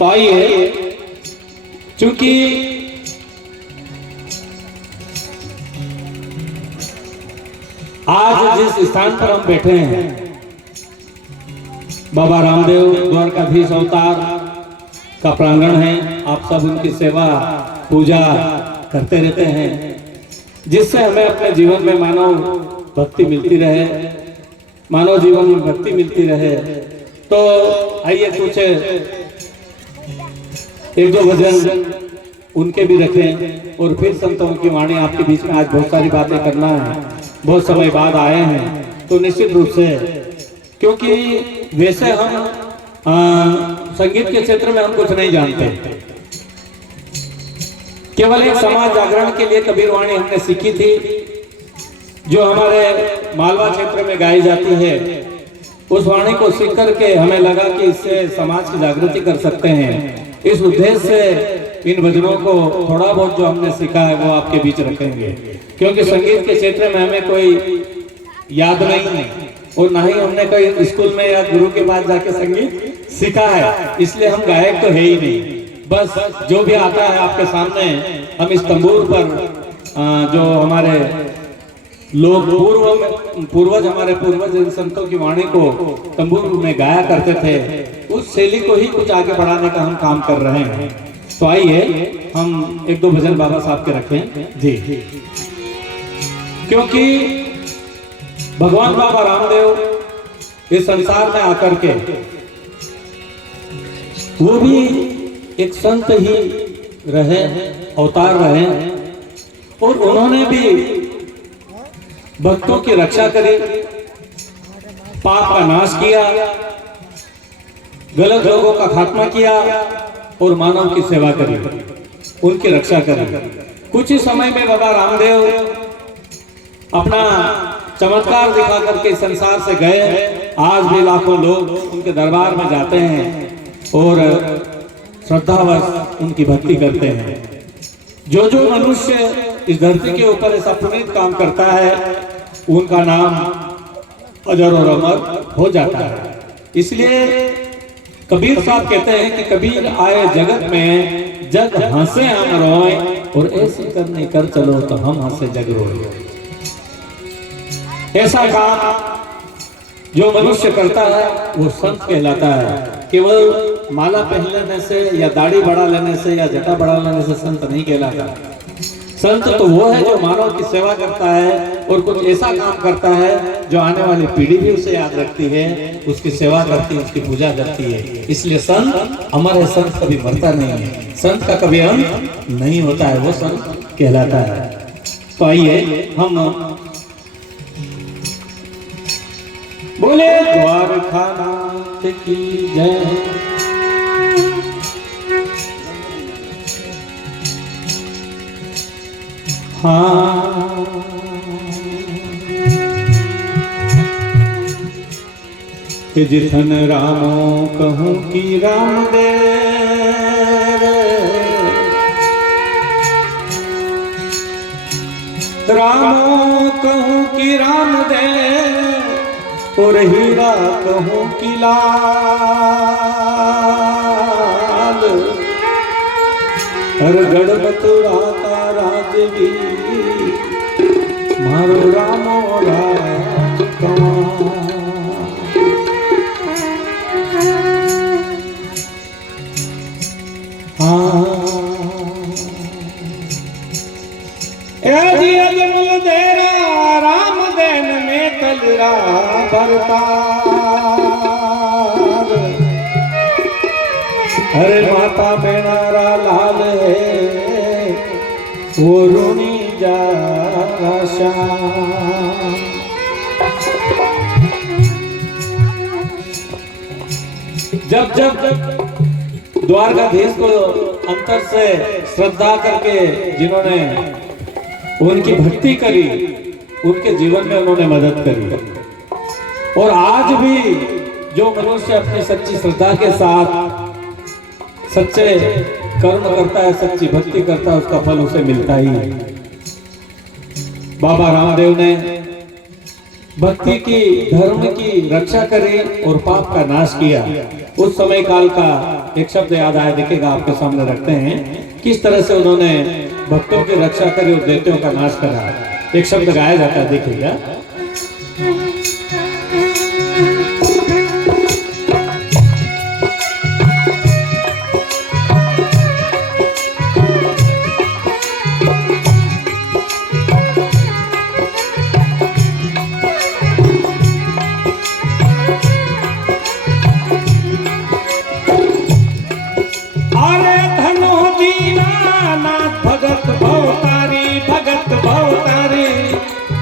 तो आइए, चूंकि आज जिस स्थान पर हम बैठे हैं, बाबा रामदेव द्वारकाधीश अवतार का प्रांगण है। आप सब उनकी सेवा पूजा करते रहते हैं, जिससे हमें अपने जीवन में मानव भक्ति मिलती रहे, मानव जीवन में भक्ति मिलती रहे। तो आइए कुछ एक दो भजन उनके भी रखें और फिर संतों की वाणी आपके बीच में। आज बहुत सारी बातें करना है, बहुत समय बाद आए हैं, तो निश्चित रूप से, क्योंकि वैसे हम संगीत के क्षेत्र में हम कुछ नहीं जानते, केवल एक समाज जागरण के लिए कबीर वाणी हमने सीखी थी, जो हमारे मालवा क्षेत्र में गाई जाती है। उस वाणी को सीख करके हमें लगा कि इससे समाज की जागृति कर सकते हैं। इस उद्देश्य से इन भजनों को थोड़ा बहुत जो हमने सीखा है वो आपके बीच रखेंगे, क्योंकि संगीत के क्षेत्र में हमें कोई याद नहीं है और ना ही हमने कोई स्कूल में या गुरु के पास जाके संगीत सीखा है, इसलिए हम गायक तो है ही नहीं। बस जो भी आता है आपके सामने हम इस तंबूर पर जो हमारे लोग पूर्वज हमारे पूर्वज इन संतों की वाणी को तंबूर में गाया करते थे, उस शैली को ही कुछ आगे बढ़ाने का हम काम कर रहे हैं। तो आइए हम एक दो भजन बाबा साहब के रखें जी, क्योंकि भगवान बाबा रामदेव इस संसार में आकर के वो भी एक संत ही रहे, अवतार रहे, और उन्होंने भी भक्तों की रक्षा करी, पाप का नाश किया, गलत लोगों का खात्मा किया और मानव की सेवा करी, उनकी रक्षा करी। कुछ ही समय में बाबा रामदेव अपना चमत्कार दिखा करके संसार से गए। आज भी लाखों लोग उनके दरबार में जाते हैं और श्रद्धावश उनकी भक्ति करते हैं। जो जो मनुष्य इस धरती के ऊपर ऐसा पुनीत काम करता है, उनका नाम अजर और अमर हो जाता है। इसलिए कबीर साहब कहते हैं कि कबीर आए जगत में, जग हंसे हम रोए, और ऐसी करनी कर चलो तो हम हंसे जग रोए। ऐसा काम जो मनुष्य करता है वो संत कहलाता है। केवल माला पहन लेने से या दाढ़ी बढ़ा लेने से या जटा बढ़ा लेने से संत नहीं कहलाता। संत तो वो है जो मानव की सेवा करता है और कुछ ऐसा काम करता है जो आने वाली पीढ़ी भी उसे याद रखती है, उसकी सेवा करती है, उसकी पूजा करती है। इसलिए संत अमर है, संत कभी मरता नहीं है, संत का कभी अंत नहीं होता है, वो संत कहलाता है। तो आइए हम बोले द्वारकानाथ की जय। हाँ कि जिथन रामो कहूँ कि राम दे, रामो कहूँ कि राम दे, और हीरा कहूँ कि लाल। हर गढ़बतुरा का राजवीर, मारो रामो राज कमाल। अजमल तेरा राम देन में कलरा बरतार। अरे माता बेनारा लाल है, वो रूनी जा श्याम। जब जब द्वारकाधीश को अंतर से श्रद्धा करके जिन्होंने उनकी भक्ति करी, उनके जीवन में उन्होंने मदद करी। और आज भी जो मनुष्य अपनी सच्ची श्रद्धा के साथ सच्चे कर्म करता है, सच्ची भक्ति करता है, उसका फल उसे मिलता ही है। बाबा रामदेव ने भक्ति की, धर्म की रक्षा करी और पाप का नाश किया। उस समय काल का एक शब्द याद आया, देखेगा आपके सामने रखते हैं। किस तरह से उन्होंने भक्तों की रक्षा करी और दैत्यों का नाश करा। एक शब्द गाया जाता है, देखिएगा।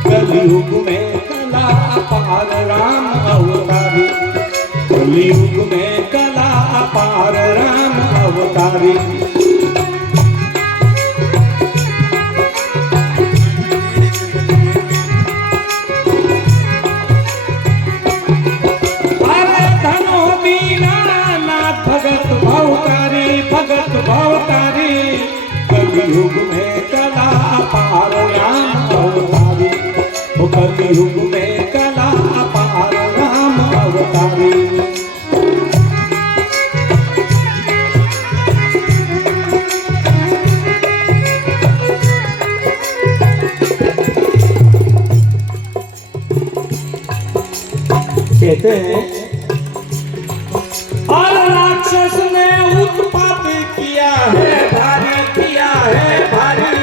कलयुग में कला अपार राम अवतारी, कलयुग में कला अपार राम अवतारी। अरे धनो दीना नाथ भगत भवतारी, भगत भवतारी, कलयुग में कला अपार राम अवतारी, कलयुग में कला अपार राम अवतारी। कहते हैं और राक्षस ने उत्पात किया है भारी, किया है भारी,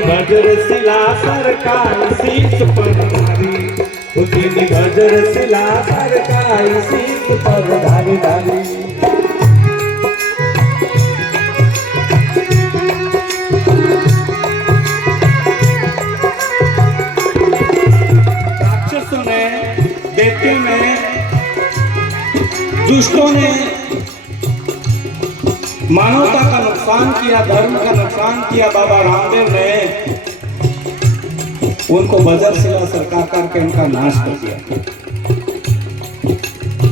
वज्र शिला सरकार शीश पर धारी, उसी वज्र शिला सरकार शीश पर धारी धारी। राक्षसों ने, दैत्यों ने, दुष्टों ने मानवता का नुकसान किया, धर्म का नुकसान किया। बाबा रामदेव ने उनको वज्रशिला सरकार करके उनका नाश कर दिया।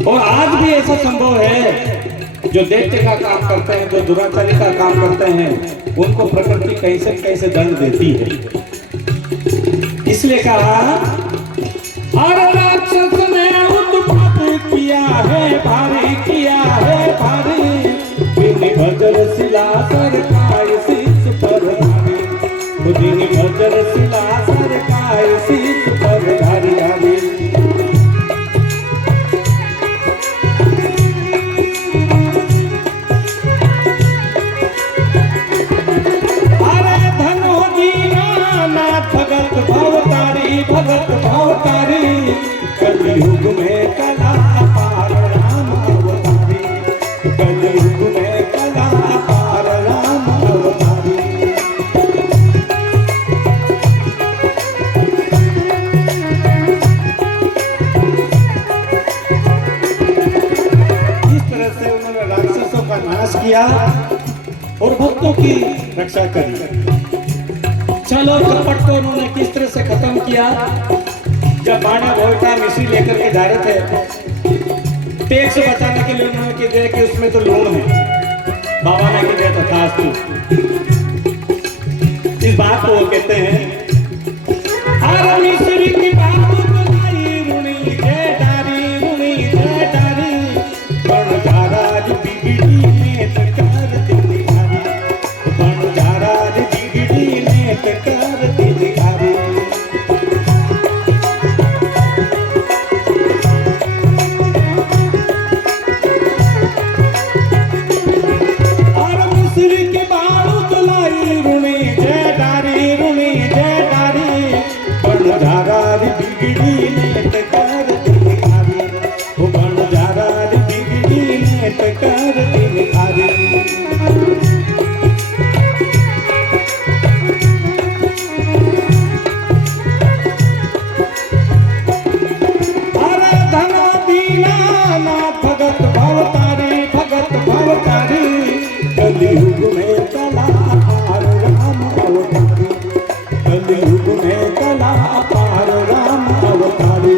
और आज भी ऐसा संभव है, जो दैत्य का काम करते हैं, जो दुराचारी का काम करते हैं, उनको प्रकृति कैसे कैसे दंड देती है। इसलिए कहा और राक्षस ने उत्पात किया है भारी, किया है भारी, वज्र शिला सरकार शीश पर धारी, वज्र शिला सरकार शीश पर धारी धारी। अरे धनो दीना नाथ भगत भवतारी, भगत भवतारी, कलयुग में कला अपार राम अवतारी, कलयुग में कला अपार राम अवतारी। इस तरह से उन्होंने राक्षसों का नाश किया और भक्तों की रक्षा करी। चलो कपट को उन्होंने किस तरह से खत्म किया। जब बाणा भोटा मिश्री लेकर के जा रहे थे, पेट से बचाने के लिए उन्होंने कह दिया कि उसमें तो लूण है। बाबा ने कह दिया तथास्तु। इस बात को वो कहते हैं हर मिश्री की बात तो लाई रुणी जेठारी, रुणी जेठारी, बनजाराज बिगड़ी ने तकार दिखारी, बनजाराज बिगड़ी ने तकार दिखारी। कलयुग में कला अपार राम अवतारी, कलयुग में कला अपार राम अवतारी।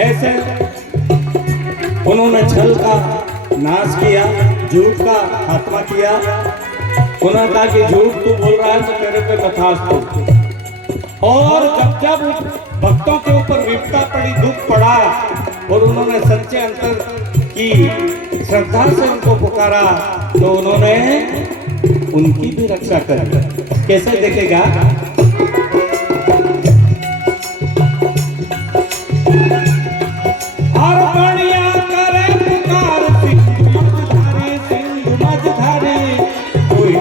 ऐसे उन्होंने छल का नाश किया, झूठ का खात्मा किया उन्होंने कहा कि झूठ तू बोल रहा है तो तेरे पे तथास्तु। और जब जब भक्तों के ऊपर विपदा पड़ी, दुख पड़ा, और उन्होंने सच्चे अंतर की श्रद्धा से उनको पुकारा, तो उन्होंने उनकी भी रक्षा करी। कैसे देखेगा?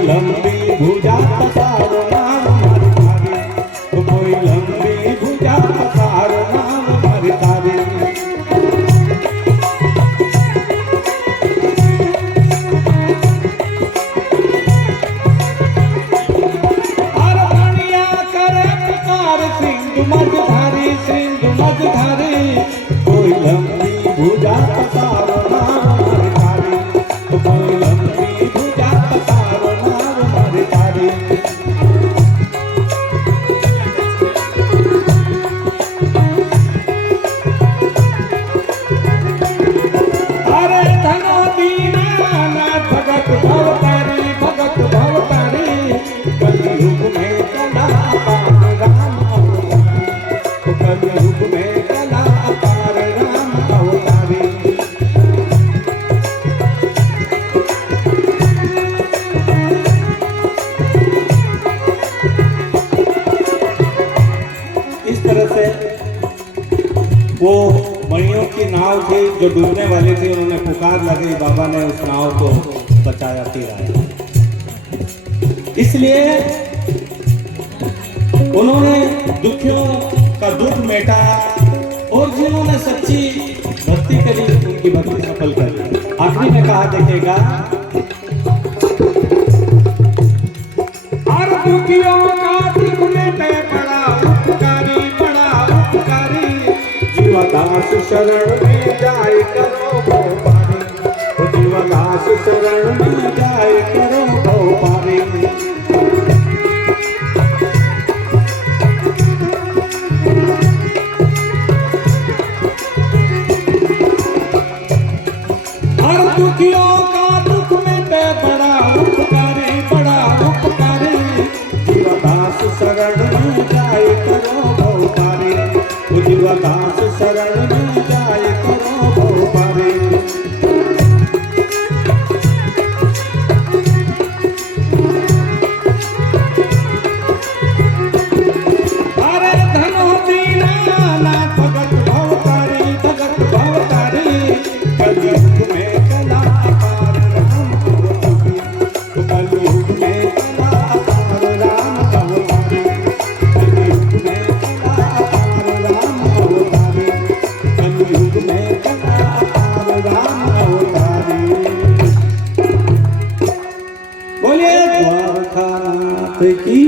लंबी भुजा पसारो नाम हमारे तारे, तो कोई लंबी भुजा पसारो नाम हमारे तारे। हर बढ़िया करे पुकार सिंधु मझधारी, सिंधु मझधारी, कोई लंबी भुजा पसारो नाम हमारे तारे, तो कोई लंबी भुजा पसारो नाम हमारे तारे। अरे धनो दीना नाथ भगत भवतारी, भगत भवतारी, कलयुग में चला अपार राम अवतारी, तो कलयुग में चला अपार राम अवतारी। इस तरह से वो मणियों की नाव थी जो डूबने वाली थी, उन्होंने पुकार लगाई, बाबा ने उस नाव को बचाया, तिराया। इसलिए उन्होंने दुखियों का दुख मेटा, और जिन्होंने सच्ची भक्ति करी उनकी भक्ति सफल करी। आखिरी में कहा देखेगा, हर दुखियों का दुख मेटे बड़ा उपकारी, बड़ा उपकारी, जीवदास शरण में जाए करो भवपारी, तो जीवदास शरण में जाए करो भवपारी। हर दुखियों का दुख मेटे बड़ा उपकारी, बड़ा उपकारी, जीवदास शरण में जाए करो भवपारी, तो जीवदास शरण में जाए करो भवपारी। अरे धनो दीना नाथ भगत भवतारी, भगत भवतारी, कलयुग में चला अपार राम अवतारी, तो कलयुग में चला अपार राम अवतारी, कलयुग में चला अपार राम अवतारी, कलयुग में चला अपार राम अवतारी। बोलिए द्वारकानाथ की